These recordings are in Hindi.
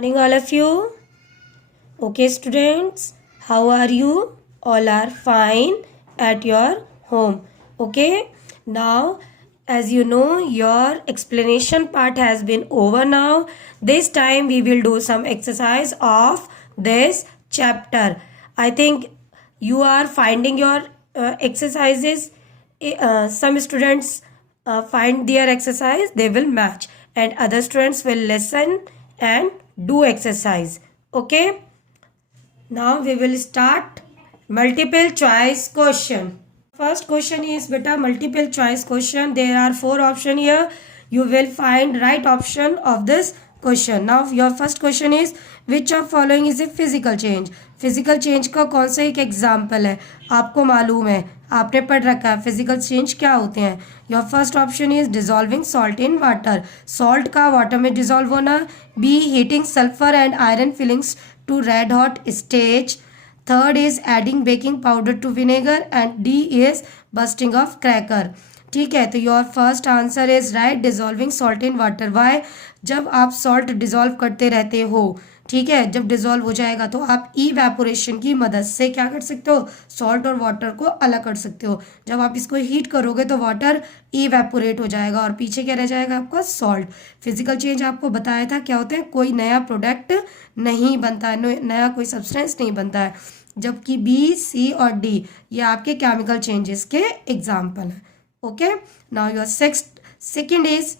Morning, all of you. Okay, students, how are you? All are fine at your home. Okay, now as you know, your explanation part has been over now. This time we will do some exercise of this chapter. I think you are finding your exercises. Some students find their exercise, they will match, and other students will listen and do exercise. Okay, now we will start multiple choice question. First question is beta multiple choice question. There are 4 option here. You will find right option of this question. Now your first question is which of following is a physical change. Physical change का कौन सा एक एग्जाम्पल है, आपको मालूम है, आपने पढ़ रखा है फिजिकल चेंज क्या होते हैं. Your first option is dissolving salt in water, salt का वाटर में डिजॉल्व होना. B heating sulphur and iron filings to red hot stage. Third is adding baking powder to vinegar and D is bursting of cracker. ठीक है, तो your first answer is right, dissolving salt in water. Why, जब आप सॉल्ट डिजॉल्व करते रहते हो, ठीक है, जब डिजॉल्व हो जाएगा तो आप इवेपोरेशन की मदद से क्या कर सकते हो, सॉल्ट और वाटर को अलग कर सकते हो. जब आप इसको हीट करोगे तो वाटर इवेपोरेट हो जाएगा और पीछे क्या रह जाएगा आपका, सॉल्ट. फिजिकल चेंज आपको बताया था क्या होते हैं, कोई नया प्रोडक्ट नहीं बनता है, नया कोई सब्सटेंस नहीं बनता है. जबकि बी, सी और डी ये आपके केमिकल चेंजेस के एग्जाम्पल हैं. Okay, now your second is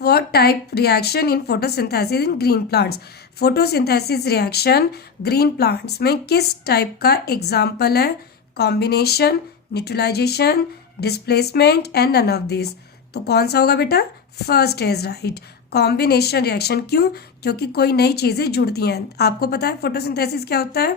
what type reaction in photosynthesis in green plants. photosynthesis reaction green plants में किस टाइप का एग्जाम्पल है, combination, neutralization, displacement and none of this. तो कौन सा होगा बेटा, first is right, combination reaction. क्यों, क्योंकि कोई नई चीजें जुड़ती हैं. आपको पता है फोटोसिंथेसिस क्या होता है,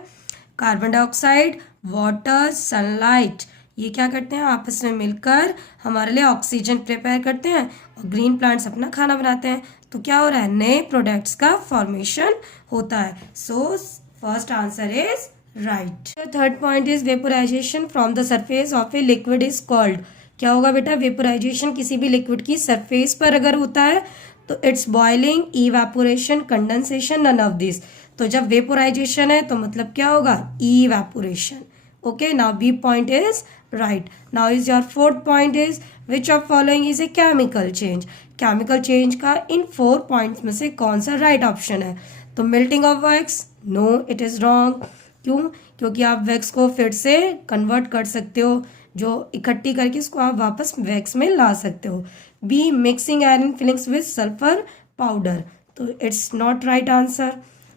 कार्बन डाइऑक्साइड, वाटर, सनलाइट, ये क्या करते हैं आपस में मिलकर हमारे लिए ऑक्सीजन प्रिपेयर करते हैं और ग्रीन प्लांट्स अपना खाना बनाते हैं. तो क्या हो रहा है, नए प्रोडक्ट्स का फॉर्मेशन होता है. So first answer is right. Third point is vaporization from the surface of a liquid is called. क्या होगा बेटा, वेपोराइजेशन किसी भी लिक्विड की सरफेस पर अगर होता है तो it's boiling, evaporation, condensation, none of this. तो जब वेपोराइजेशन है तो मतलब क्या होगा, evaporation. Okay, now B point is right. Now is your fourth point is which of following is a chemical change. Chemical change का इन 4 points में से कौन सा right option है. तो melting of wax, no, it is wrong. क्यों, क्योंकि आप wax को फिर से convert कर सकते हो, जो इकट्ठी करके इसको आप वापस wax में ला सकते हो. B mixing iron fillings with sulfur powder. तो it's not right answer.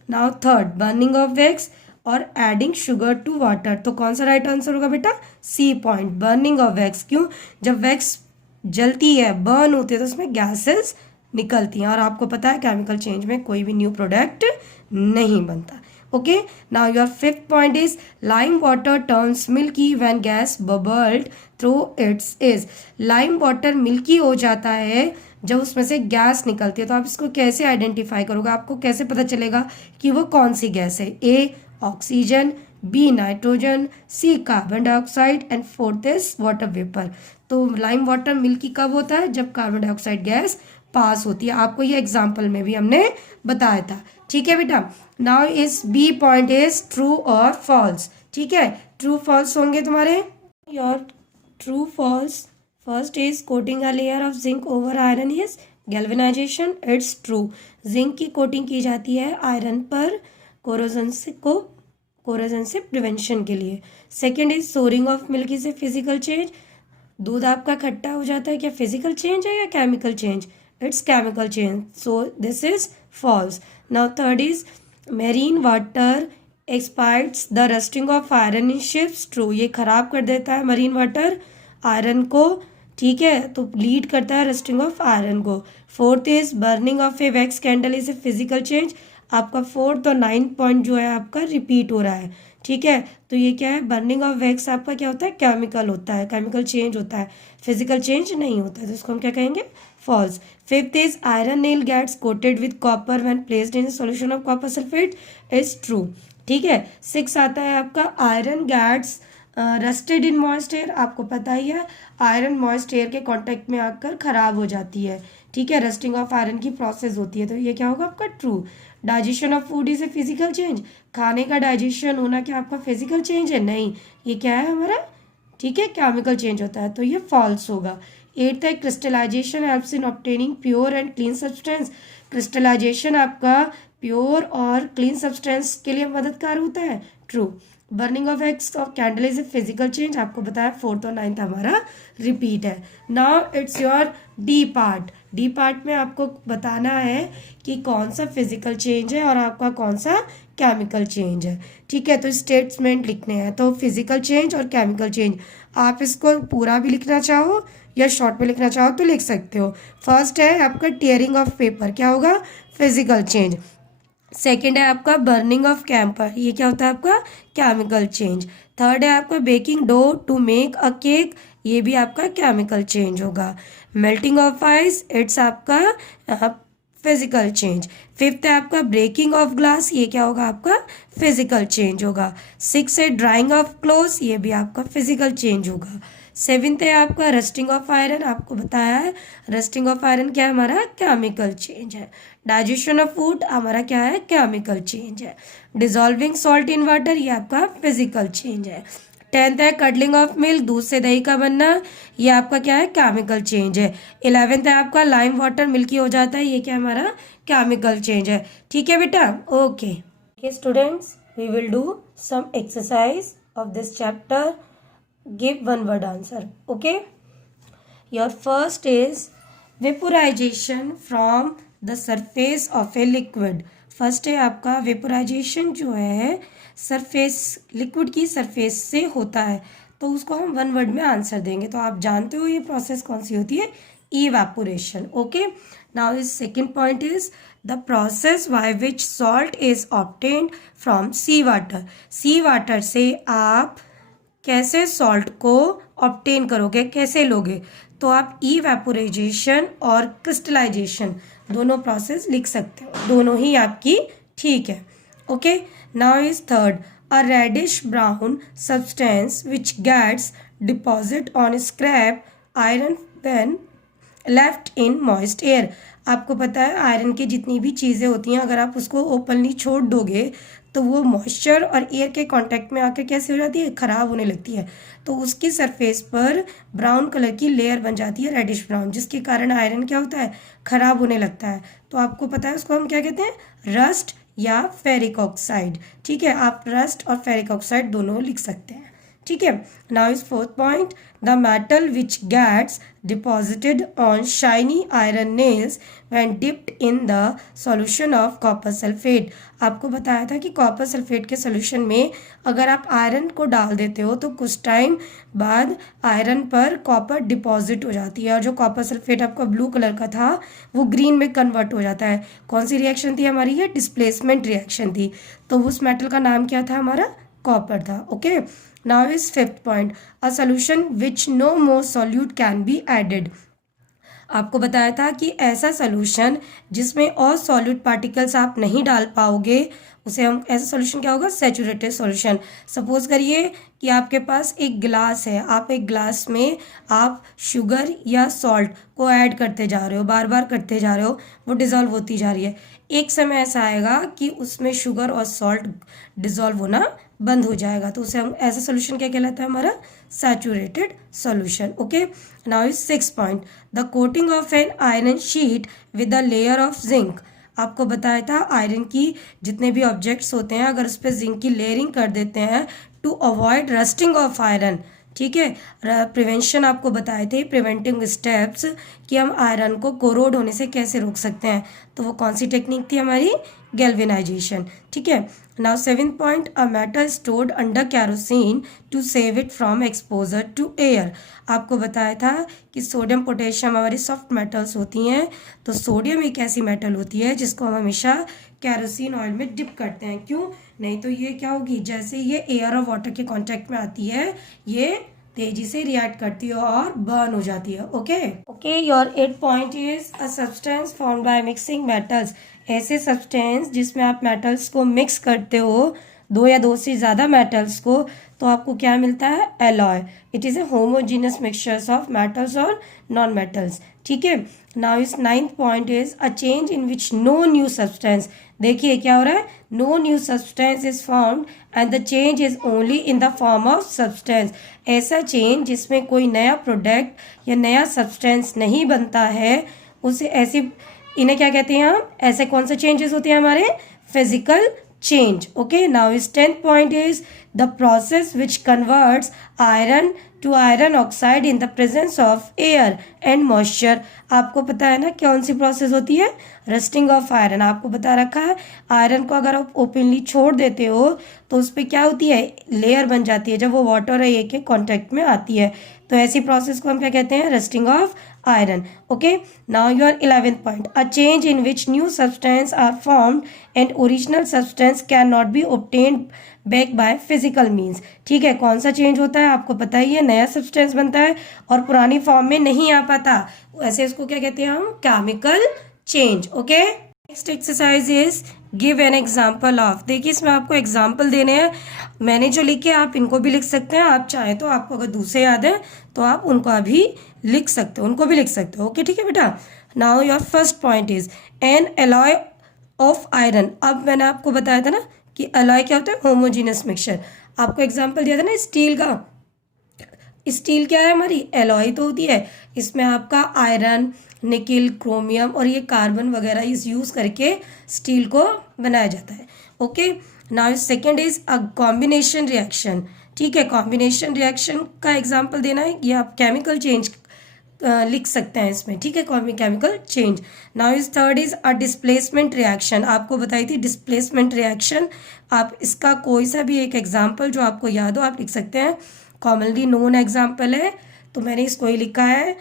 Now third, burning of wax और एडिंग शुगर टू वाटर. तो कौन सा राइट आंसर होगा बेटा, C point, burning of wax. क्यों, जब वैक्स जलती है, बर्न होती है तो उसमें गैसेस निकलती हैं और आपको पता है केमिकल चेंज में कोई भी न्यू प्रोडक्ट नहीं बनता. Okay, now your fifth point is lime water turns milky when gas bubbled through it's is. Lime water milky हो जाता है जब उसमें से गैस निकलती है. तो आप इसको कैसे आइडेंटिफाई करोगे, आपको कैसे पता चलेगा कि वो कौन सी गैस है. A oxygen, B nitrogen, C carbon dioxide and fourth is water vapour. तो लाइम वाटर मिल्की कब होता है, जब कार्बन डाइऑक्साइड गैस पास होती है. आपको ये एग्जाम्पल में भी हमने बताया था. ठीक है बेटा, now is B point is true और फॉल्स. ठीक है, ट्रू फॉल्स होंगे तुम्हारे. Your true false, first is coating a layer of zinc over iron is galvanization. It's true, zinc की कोटिंग की जाती है आयरन पर कोरोजन से प्रिवेंशन के लिए. Second is souring of milk is a physical change. दूध आपका खट्टा हो जाता है, क्या फिजिकल चेंज है या chemical change, it's chemical change. So this is false. Now third is marine water expires the rusting of iron in ships. True, ये खराब कर देता है मरीन वाटर आयरन को. ठीक है, तो लीड करता है रस्टिंग ऑफ आयरन को. Fourth is burning of A wax candle is a physical change. आपका फोर्थ और 9 पॉइंट जो है आपका रिपीट हो रहा है. ठीक है, तो ये क्या है, बर्निंग ऑफ वैक्स आपका क्या होता है, केमिकल होता है, केमिकल चेंज होता है, फिजिकल चेंज नहीं होता है. तो इसको हम क्या कहेंगे, false. Fifth is iron nail gets coated with copper when placed in solution of copper sulphate. Is true. ठीक है, 6 आता है आपका iron gets rusted in moist air. आपको पता ही है आयरन मॉइस्ट एयर के कांटेक्ट में आकर खराब हो जाती है. ठीक है, रस्टिंग ऑफ आयरन की प्रोसेस होती है. तो ये क्या होगा आपका true. Digestion of food is a physical change, खाने का डाइजेशन होना क्या आपका फिजिकल चेंज है? नहीं, ये क्या है हमारा, ठीक है, केमिकल चेंज होता है, तो ये फॉल्स होगा। 8th है crystallization helps in obtaining pure and clean substance, crystallization आपका प्योर और क्लीन सब्सटेंस के लिए मददगार होता है, true. Burning of wax of candle is a physical change, आपको बताया 4th और 9th हमारा रिपीट है। Now it's your D part. D part में आपको बताना है कि कौन सा फिजिकल चेंज है और आपका कौन सा केमिकल चेंज है, ठीक है। तो स्टेटमेंट लिखने हैं, तो फिजिकल चेंज और केमिकल चेंज, आप इसको पूरा भी लिखना चाहो या शॉर्ट में लिखना चाहो तो लिख सकते हो। फर्स्ट है आपका टीयरिंग ऑफ पेपर, क्या होगा, फिजिकल चेंज। सेकेंड है आपका बर्निंग ऑफ कैंपर, ये क्या होता है आपका केमिकल चेंज। थर्ड है आपका baking dough to make a cake, ये भी आपका केमिकल चेंज होगा। मेल्टिंग ऑफ आइस, इट्स आपका फिजिकल चेंज। फिफ्थ है आपका ब्रेकिंग ऑफ ग्लास, ये क्या होगा आपका फिजिकल चेंज होगा। सिक्स है ड्राइंग ऑफ क्लोथ्स, ये भी आपका फिजिकल चेंज होगा। सेवेंथ है आपका रस्टिंग ऑफ आयरन, आपको बताया है रस्टिंग ऑफ आयरन क्या है हमारा केमिकल चेंज है। डाइजेशन ऑफ फूड हमारा क्या है केमिकल चेंज है। डिजॉल्विंग सॉल्ट इन वाटर, ये आपका फिजिकल चेंज है। 10th है कडलिंग ऑफ मिल्क, दूध से दही का बनना, ये आपका क्या है केमिकल चेंज है। 11th है आपका लाइम वाटर मिल्की हो जाता है, ये क्या हमारा केमिकल चेंज है, ठीक है बेटा, okay students, we will do some exercise of this chapter, give one word answer, okay. Your first is vaporization from the surface of a liquid. First है आपका वेपोराइजेशन जो है सरफेस, लिक्विड की सरफेस से होता है, तो उसको हम वन वर्ड में आंसर देंगे। तो आप जानते हो ये प्रोसेस कौन सी होती है, evaporation, okay. Now is second point is the process by which salt is obtained from sea water. Sea water से आप कैसे सॉल्ट को ऑब्टेन करोगे, कैसे लोगे, तो आप इवेपोराइजेशन और क्रिस्टलाइजेशन दोनों प्रोसेस लिख सकते हो, दोनों ही आपकी ठीक है, okay. Now is third, a reddish brown substance which gets deposit on scrap iron when left in moist air. आपको पता है आयरन की जितनी भी चीज़ें होती हैं, अगर आप उसको ओपनली छोड़ दोगे तो वो मॉइस्चर और एयर के कांटेक्ट में आकर कैसे हो जाती है, ख़राब होने लगती है। तो उसकी सरफेस पर ब्राउन कलर की लेयर बन जाती है, रेडिश ब्राउन, जिसके कारण आयरन क्या होता है, ख़राब होने लगता है। तो आपको पता है उसको हम क्या कहते हैं, रस्ट या फेरिक ऑक्साइड, ठीक है। आप रस्ट और फेरिक ऑक्साइड दोनों लिख सकते हैं, ठीक है। Now is fourth point, the metal which gets deposited on shiny iron nails when dipped in the solution of copper sulphate. आपको बताया था कि कॉपर सल्फेट के सॉल्यूशन में अगर आप आयरन को डाल देते हो तो कुछ टाइम बाद आयरन पर कॉपर डिपॉजिट हो जाती है, और जो कॉपर सल्फेट आपका ब्लू कलर का था वो ग्रीन में कन्वर्ट हो जाता है। कौन सी रिएक्शन थी हमारी, ये डिस्प्लेसमेंट रिएक्शन थी। तो उस मेटल का नाम क्या था हमारा, कॉपर था, okay. Now is fifth point, a solution which no more solute can be added. आपको बताया था कि ऐसा सोल्यूशन जिसमें और सॉल्यूट पार्टिकल्स आप नहीं डाल पाओगे उसे हम, ऐसा सोल्यूशन क्या होगा, सैचुरेटेड सोल्यूशन। सपोज करिए कि आपके पास एक गिलास है, आप एक गिलास में आप शुगर या सॉल्ट को ऐड करते जा रहे हो, बार बार करते जा रहे हो, वो डिज़ोल्व होती जा रही है। एक समय ऐसा आएगा कि उसमें शुगर और सॉल्ट डिज़ोल्व होना बंद हो जाएगा, तो उसे हम, ऐसा सोल्यूशन क्या कहलाता है हमारा, saturated solution, okay. Now is six point, the coating of an iron sheet with a layer of zinc. आपको बताया था आयरन की जितने भी ऑब्जेक्ट्स होते हैं अगर उस पर जिंक की लेयरिंग कर देते हैं to avoid rusting of iron, ठीक है। प्रिवेंशन आपको बताए थे, प्रिवेंटिंग स्टेप्स, कि हम आयरन को कोरोड होने से कैसे रोक सकते हैं, तो वो कौन सी टेक्निक थी हमारी, गैल्वेनाइजेशन, ठीक है। Now seventh point, a metal stored under kerosene to save it from exposure to air. आपको बताया था कि सोडियम पोटेशियम हमारी सॉफ्ट मेटल्स होती हैं, तो सोडियम एक ऐसी मेटल होती है जिसको हम हमेशा कैरोसिन ऑयल में डिप करते हैं, क्यों, नहीं तो ये क्या होगी, जैसे ये एयर और वाटर के कांटेक्ट में आती है ये तेजी से रिएक्ट करती है और बर्न हो जाती है, okay. Your 8th point is a substance formed by mixing metals. ऐसे सब्सटेंस जिसमें आप मेटल्स को मिक्स करते हो दो या दो से ज़्यादा मेटल्स को, तो आपको क्या मिलता है, alloy. It is a homogeneous mixtures of metals और नॉन मेटल्स. ठीक है. Now is 9th point is a change in which no new substance. देखिए क्या हो रहा है, no new substance is found and the change is only in the form of substance. ऐसा चेंज जिसमें कोई नया प्रोडक्ट या नया सब्सटेंस नहीं बनता है, उसे ऐसी, इन्हें क्या कहते हैं हम, ऐसे कौन से चेंजेस होते हैं हमारे, physical change. Okay, now his 10th point is the process which converts iron to iron oxide in the presence of air and moisture. आपको पता है ना कौन सी प्रोसेस होती है, रस्टिंग ऑफ आयरन. आपको बता रखा है आयरन को अगर आप ओपनली छोड़ देते हो तो उस पर क्या होती है, लेयर बन जाती है जब वो वाटर एयर के कांटेक्ट में आती है. तो ऐसी प्रोसेस को हम क्या कहते हैं, rusting of iron. Okay, now your 11th point, a change in which new substance are formed and original substance cannot be obtained back by physical means. ठीक है, कौन सा चेंज होता है आपको पता ही है, नया सब्सटेंस बनता है और पुरानी फॉर्म में नहीं आ पाता, ऐसे इसको क्या कहते हैं हम, chemical change. Okay, next exercise is give an example of. देखिए इसमें आपको एग्जाम्पल देने हैं, मैंने जो लिखे आप इनको भी लिख सकते हैं, आप चाहें तो आपको अगर दूसरे याद है तो आप उनको अभी लिख सकते हो, उनको भी लिख सकते हो. ओके ठीक है बेटा. Now your first point is an alloy of iron. अब मैंने आपको बताया था ना कि एलॉय क्या होता है, होमोजीनियस मिक्सचर. आपको एग्जाम्पल दिया था ना स्टील का, स्टील क्या है हमारी, एलॉय तो होती है. इसमें आपका आयरन, निकिल, क्रोमियम और ये कार्बन वगैरह इस यूज़ करके स्टील को बनाया जाता है. Okay, now second is a combination reaction. ठीक है, कॉम्बिनेशन रिएक्शन का एग्जांपल देना है, ये आप केमिकल चेंज लिख सकते हैं इसमें. ठीक है, chemical change. Now is third is a displacement reaction. आपको बताई थी डिस्प्लेसमेंट रिएक्शन, आप इसका कोई सा भी एक एग्जाम्पल जो आपको याद हो आप लिख सकते हैं. कॉमनली नोन एग्जाम्पल है तो मैंने इसको ही लिखा है,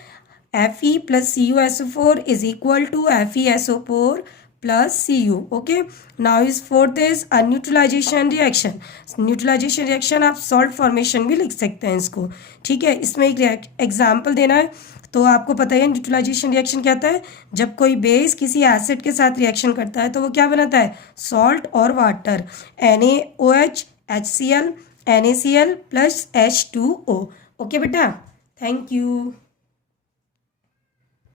Fe plus CuSO4 is equal to FeSO4 plus Cu. Okay, now is fourth is a neutralization reaction. Neutralization reaction आप सॉल्ट फॉर्मेशन भी लिख सकते हैं इसको. ठीक है, इसमें एक एग्जाम्पल देना है. तो आपको पता है न्यूट्रलाइजेशन रिएक्शन क्या होता है, जब कोई बेस किसी एसिड के साथ रिएक्शन करता है तो वो क्या बनाता है, सॉल्ट और water, NaOH, HCl, NaCl plus H2O. Okay बेटा, थैंक यू.